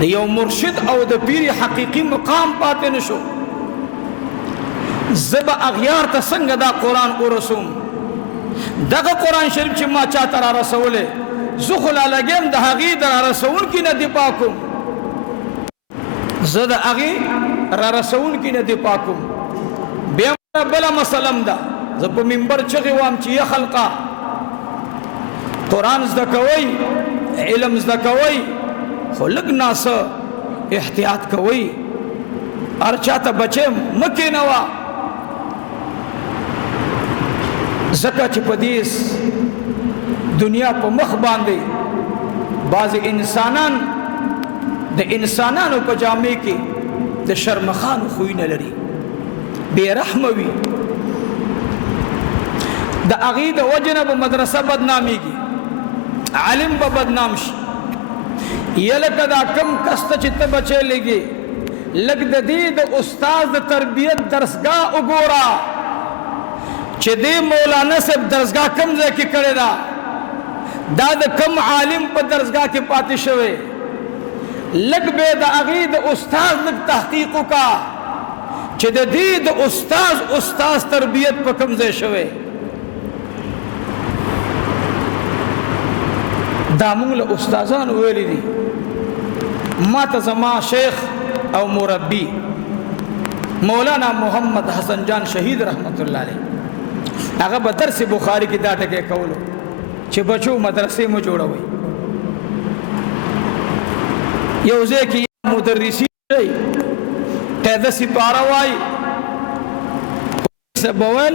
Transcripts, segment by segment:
د یو مرشد او د پیر حقیقي مقام پاتې نشو. زب اغیار ته څنګه دا قرآن ورسوم؟ دغه قرآن شریف چې ما چاته را رسولې زه خو لا لګیم د هغې د را رسونکي نه دفاع کوم، زه د هغې را رسونکي نه دفاع کوم. بیا بله مسلم ده، زه په منبر چغې وام چې یا خلقه قرآن زده کوئ، علم زده کوئ، خو لږ ناسه احتیاط کوئ، هر چاته بچې مه کېنوه، ځکه چې په دې دنیا په مخ باندې بعضې انسانان د انسانانو په جامې کې د شرمخانو خویونه لري، بې رحمه وي، د هغې د وجې نه به مدرسه بدنامېږي، عالم به بدنام شي. یا لکه دا کم کس ته چې ته بچی لګې لږ د دې د استاد د تربیت درسګاه وګوره چې دې مولانا صاحب درسګاه کم ځای کې کړې ده، دا د کم عالم په درسګاه کې پاتې شوی، لږ به د هغې د استاد لږ تحقیق وکړه چې د دې د استاد تربیت په کم ځای شوی. دا موږ له استادانو ویلي دي. ما ته زما شیخ او مربی مولانا محمد حسن جان شهید رحمت الله علیه هغه به درس بخاری کې دا ټکی کولو چې بچو مدرسې مو جوړوئ، یو ځای کې مدرسین دی قاعده سپاره وایي بول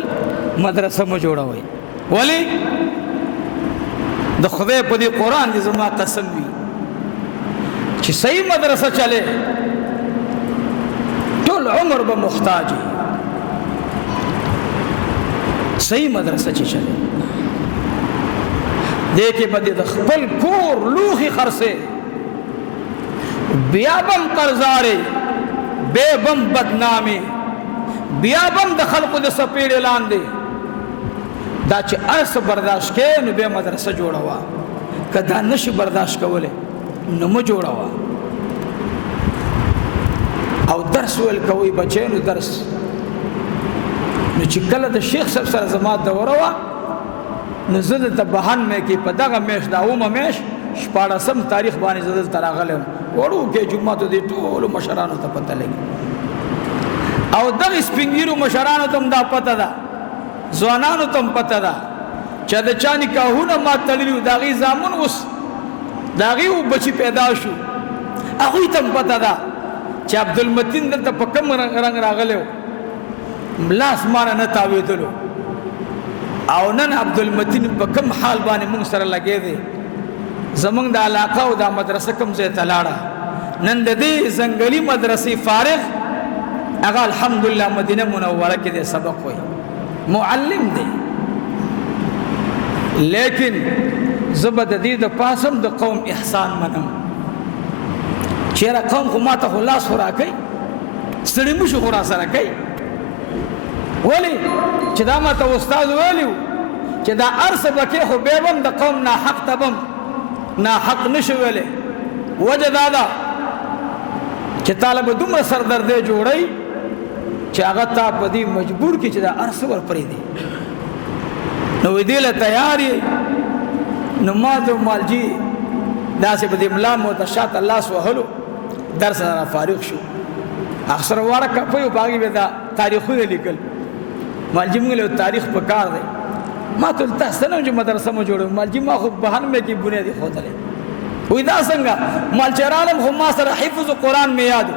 مدرسه مو جوړوئ. ولی د خدای په دې قرآن دې زما قسم وي چې صحیح مدرسه چلے ټول عمر به محتاج وي، صحیح مدرسه چې چلے دې کې به د خپل کور لوښي خرڅې، بیا بم قرضارې، بیا بم بدنامې، بیا بم د خلقو د سپېړې لاندې، دا چې ارس برداشت کې نو بیا مدرسه جوړوه، که دا نشي برداشت کولی نو مه جوړوه. او درس ویل کوئ بچیانو درس، نو چې کله د شیخ صاحب سره زما دوره وه نو زه دلته بهن مې کې په دغه میاشت دا اومه میاشت 14 تاریخ باندې زه دلته راغلی یم، وړوکې جوماتو دې ټولو مشرانو ته پته لګي او دغې سپین ږیرو مشرانو ته هم دا پته ده، ځوانانو ته هم پته ده چې د چا نکاحونه ما تړلي وو، د هغې زامن اوس د هغې بچي پیدا شو، هغوی ته هم پته ده چې عبدالمتین دلته په کوم رنګ راغلی و، لاس مانه نه تاوېدلو، او نن عبدالمتین په کوم حال باندې موږ سره لګی دی، زموږ د علاقه او دا مدرسه کوم ځای ته لاړه، نن د دې ځنګلي مدرسې فارغ هغه الحمدلله مدینه منوره کې دی سبق وایي، معلم دی. لیکن زه به د دې د پاسم د قوم احسان منم، چېرې قوم خو ما ته خو لاس خو راکوي، ستړي مو شو خو را سره کوي، ولې چې دا ما ته استاد ویلي و چې دا هر څه به کې خو بیا به هم د قوم ناحق ته به هم ناحق نشي ویلی، وجه دا ده چې طالب دومره سردردی جوړی چې هغه تا په دې مجبور کړي چې دا هر څه ور پرېږدي، نو دې له تیار یې، نو ما ته مالجي داسې په دې ملا مو ته شاته لاس وهلو، درس نه را فارغ شو، اکثر واړه کپۍ و په هغې به دا تاریخونه لیکل، مالجي موږ له تاریخ په کار دی، ما ته تاسو ته نه چې مدرسه مو جوړوي، مالجي ما خو بهن مې کې بنیادي ښودلی، وایي دا څنګه مال چې رالم خو ما سره حفظ قرآن مې یاد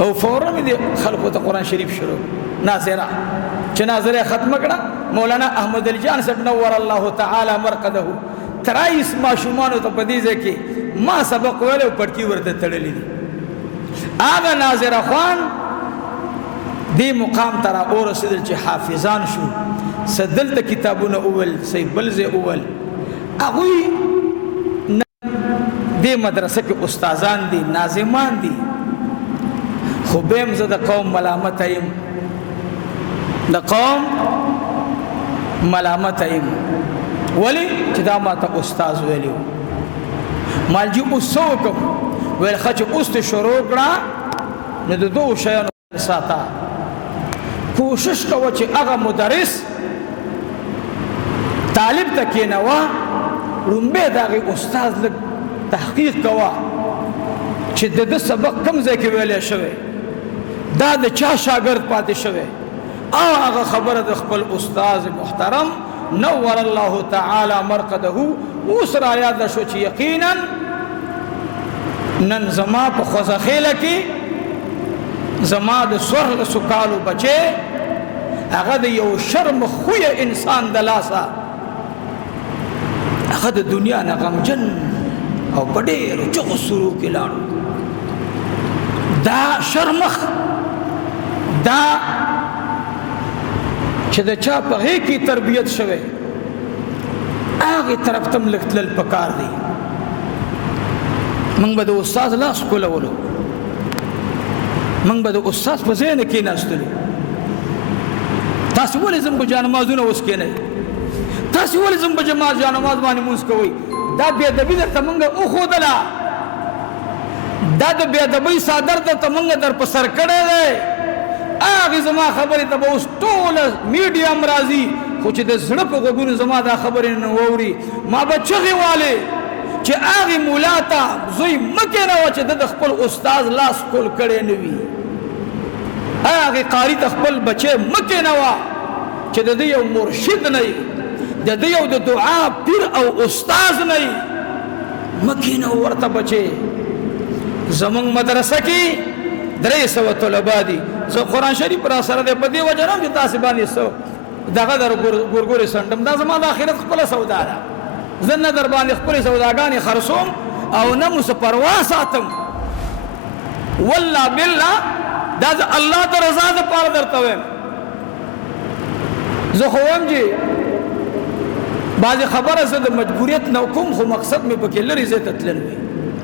او فورا مې د خلکو ته قرآن شریف شروع ناظره چې ناظره ختمه کړه، مولانا احمد علي جان صاحب نور الله تعالی مرقده 23 ماشومانو ته په دې ځای کې ما سبق ویلی او پټکي ورته تړلي دي، هغه ناظره خوان دې مقام ته را ورسېدل چې حافظان شو، څه دلته کتابونه وویل، څه بل ځای وویل، هغوی دې مدرسه کې استادان دي، ناظمان دي، خو بیم زه د قوم ملامت یم، د قوم ملامت یم، ولی چې دا ما ته استاد ویلی و، مالجي اوس څه وکړم ویل ښه چې اوس دې شروع کړه نو د دوو شیانو ساته کوشش کوه چې هغه مدرس طالب ته کېنوه لومبی د هغې استاد لږ تحقیق کوه چې د ده سبق کوم ځای کې ویلی شوی دا د چا شاګرد پاتې شوی او هغه خبره د خپل استاد محترم نور الله تعالی مرقده اوس را یاده شو چې یقینا نن زما په خوځخیله کې زما د څوارلسو کالو بچی هغه د یو شرم خویه انسان د لاسه هغه د دنیا نه غمجن او په ډېرو چغو سرو کې لاړو دا شرمخ دا چې د چا په غېږ کې تربیت شوی هغې طرف ته م لږ تلل پکار دی موږ به د استاد لاس کولولو موږ به د استاد په ځای نه کېناستلو تاسې ولې زموږ جانمازونه اوس کېنئ تاسې ولې زموږ جانماز باندې مونځ کوئ دا بېادبي درته موږ وښودله دا د بېادبۍ څادر درته موږ در په سر کړی دی هغې زما خبرې ته به اوس ټوله میډیا هم راځي خو چې د زړه په غوږونو زما دا خبرې نه واوري ما به چغې والې چې هغې مولا ته زوی مه کېنوه چې ده د خپل استاد لاس کول کړی نه وي هغې قاري ته خپل بچی مه کېنوه چې د ده یو مرشد نه وي د ده یو د دعا پیر او استاذ نه وي مه کېنوه ورته بچی زمونږ مدرسه کې 300 طلبا دي زه قرآن شریف را سره دی په دې وجه نه چې تاسې باندې دغه در ګورګورې سنډم دا زما د آخرت خپله سودا ده زه نه در باندې خپلې سوداګانې خرڅوم او نه مو څه پروا ساتم والله بالله دا د الله د رضا دپاره درته وایم زه خو وایم چې بعضې خبره زه د مجبوریت نه کوم خو مقصد مې پکې لرې ځای ته تلل وي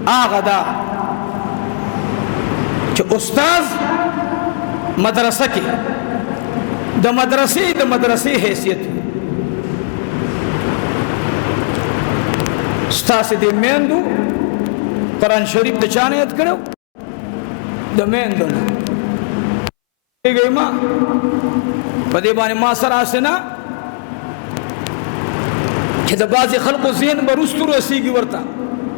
هغه دا چې استاذ مدرسه کې د مدرسې حیثیت ستاسې د میندو قرآن شریف د چا نه یاد کړو د میندو نه پوهېږئ ما په دې باندې ما سره هسې نه چې د بعضې خلکو ذهن به وروستو رسېږي ورته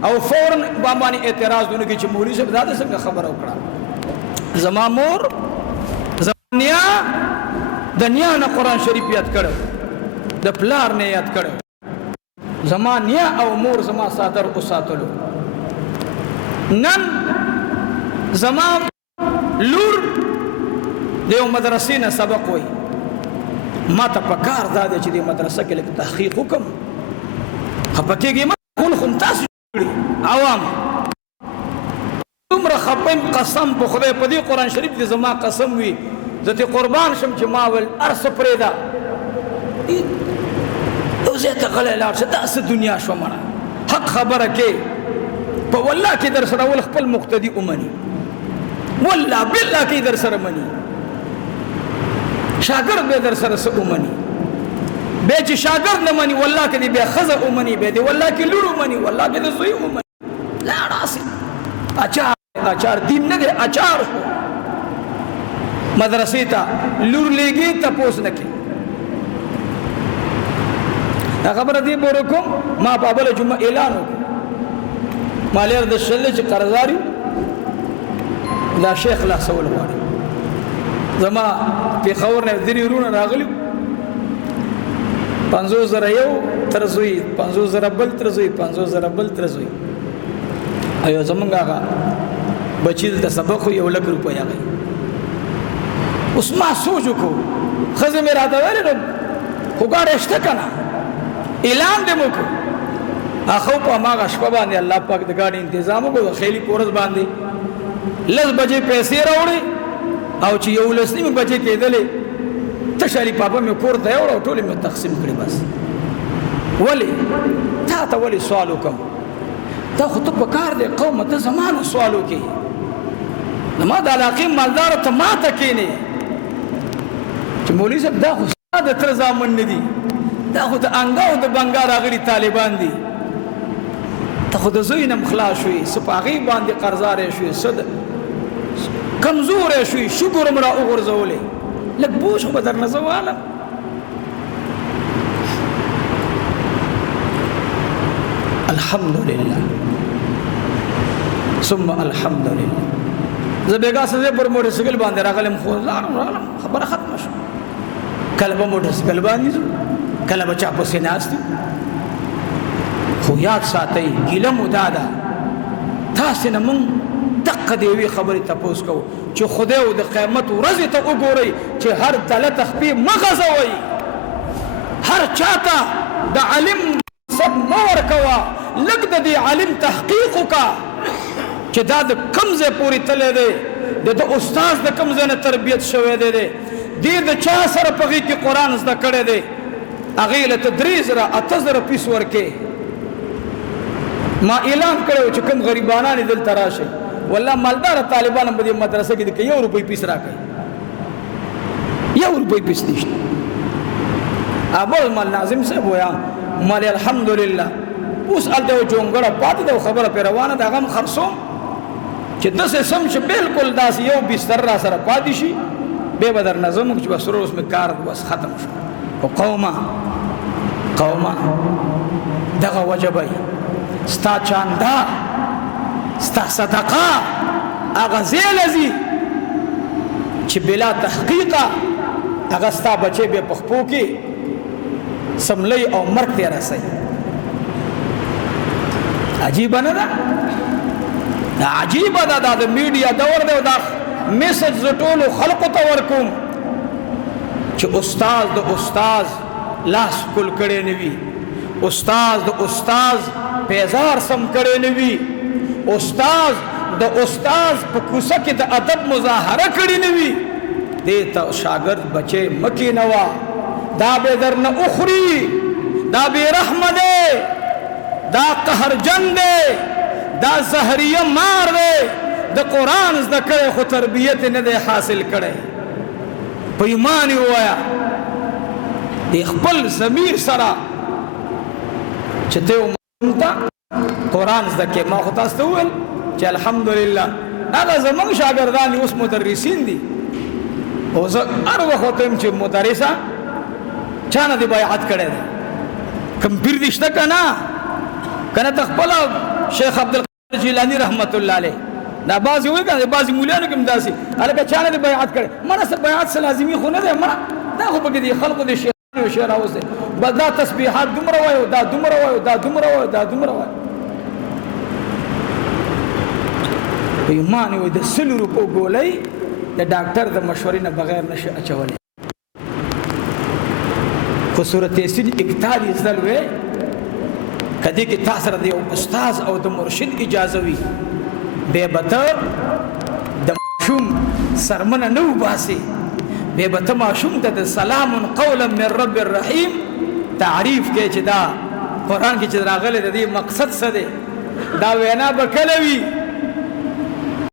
او فوراً باندې اعتراض ونه کړي چې مولوي صاحب دا د څنګه خبره وکړه زما مور زما نیا د نیا نه قرآن شریف یاد کړو د پلار نه یاد کړو زما نیا او مور زما صادر وساتلو نن زما لور د یو مدرسې نه سبق وایي ما ته پکار دا دی چې د مدرسه کې لږ تحقیق وکړم خفه کېږئ مه ټول خو م تاسو جوړي عوام دومره خفه یم قسم په خدای په دې قرآن شریف کې زما قسم وي زه ترې قربان شم چې ما ویل هر څه پرېږده یو ځای ته غلی لاړ شه داسې دنیا شوه مړه حق خبره کې په والله کې در سره ول خپل مقتدي ومني والله بالله کې در سره مني شاګرد به در سره څه ومني بیا چې شاګرد نه مني والله کې دی بیا ښځه ومني بیا دی والله کې لور ومني والله کې د زوی ومني لاړ هسې اچار دین نه دی اچار شو مدرسې ته لور لېږي تپوس نه کوي دا خبره دې پورې کوم ما په بله جمعه اعلان وکړو ما لیر د شلې چې قرضدار یو دا شیخ خلاصول غواړي زما پېښور نه درې وروڼه راغلي 50,000 یو تر زوی 50,000 بل تر زوی 50,000 بل تر زوی ایو زمونږ هغه بچی د سبق خو 1,00,000 روپۍ هغه اوس ما سوچ وکړو ښځې مې راته ویلې نو خو ګاډی شته که نه اعلان دې مو وکړو هغه په هماغه شپه باندې الله پاک د ګاډي انتظام وکړو د خیلي په ورځ باندې 10 بجې پیسې راوړې او چې 11 بجې کېدلې تش علي پاپا مې کور ته یوړه او ټولې مې تقسیم کړې بس ولې تا ته ولې سوال وکړم دا خو ته په کار دی قومه ته زما نه سوال وکړې زما د علاقې مالداره ته ما ته کښېنې چې مولوي صاحب دا خو ستا د تره زامن نه دي دا خو د انګا او د بنګا راغلي طالبان دي ته خو د زوی نه خلاص شوې څه په هغې باندې قرضارې شوې څه کمزورې شوې شکر هم را وغورځولې لږ بوج خو به درنه زه والم الحمدلله ثم الحمدلله زه بېګا څه پر موټرسایکل باندې راغلم خو راغلم خبره ختمه شوه کله به موټرسایکل باندې ځو کله به چا پسې ناست یو خو یاد ساتئ ګیله مو دا ده تاسې نه مونږ دقه د یوې خبرې تپوس کوو چې خدای او د قیامت ورځې ته وګورئ چې هر دله ته خپې مه غځوئ هر چاته د علم سب مه ورکوه لږ د دې علم تحقیق وکړه چې دا د کوم ځای پورې تللی دی د استاد د کوم ځای نه تربیت شوی دی دې د چا سره په هغې کې قرآن زده کړی دی هغې له ته 3,000 8,000 پیس ورکې ما اعلان کړی و چې کوم غریبانان یې دلته راشئ والله مالداره طالبان هم په دې مدرسه کې دي که 1 روپۍ پیس راکوي 1 روپۍ پیس نشته ابل مال ناظم صاحب ویا مال الحمدلله اوس هلته یو جونګړه پاتې ده او خبره پرې روانه ده هغه هم خرڅوم چې داسې سم چې بالکل داسې یو بستر را سره پاتې شي بیا به درنه زموږ چې بس روز مې کار بس ختم شو او قومه دغه وجه به ستا چاندا ستا صدقه هغه ځای له ځي چې بلا تحقیقه هغه ستا بچی بیا په خپو کې سملی او مرګ ته رسوي عجیبه نه ده دا عجیبه ده دا د میډیا دور دی او دا میسج زه ټولو خلقو ته ورکوم چې استاد د استاد لاس کل کړی نه وي استاد د استاد پیزار سم کړی نه وي استاد د استاد په کوڅه کې د ادب مظاهره کړې نه وي دې ته شاګرد بچی مه کېنوه دا به درنه اخري دا بې رحمه دی دا قهرجن دی دا زهریه مار دی د قرآن زده کړی خو تربیت نه دی حاصل کړی په ایمان یې ووایه د خپل ضمیر سره چې ته ته قرآن زده کې ما خو تاسو ته وویل چې الحمدلله هغه زموږ شاګردان اوس مدرسین دي او زه هر وخت ورته یم چې مدرسه چا نه دې بیعت کړی دی کوم پیر دې شته که نه ته خپله شیخ عبدالقادر جیلاني رحمت الله علیه دا بعضې وایي که نه بعضې مولیانو کې هم داسې هلکه چا نه دې بیعت کړی مړه څه بیعت څه لازمي خو نه دی مړه دا خو پکې دې خلقو د شیخانو شی راوستی بس دا تسبیحات دومره وایو دا دومره وایو دا دومره وایو دا دومره وایو په ایمان یې وایي د 100 روپو ګولۍ د ډاکټر د مشورې نه بغیر نشي اچولی خو صورت یاسین 41 ځل وی که دې کې تا سره د یو استاذ او د مرشد اجازه وي بیا به ته د ماشوم سرمنه نه وباسې بیا به ته ماشوم ته د سلام قولا من رب الرحیم تعریف کې چې دا قرآن کې چې راغلی د دې مقصد څه دی دا وینا به کله وي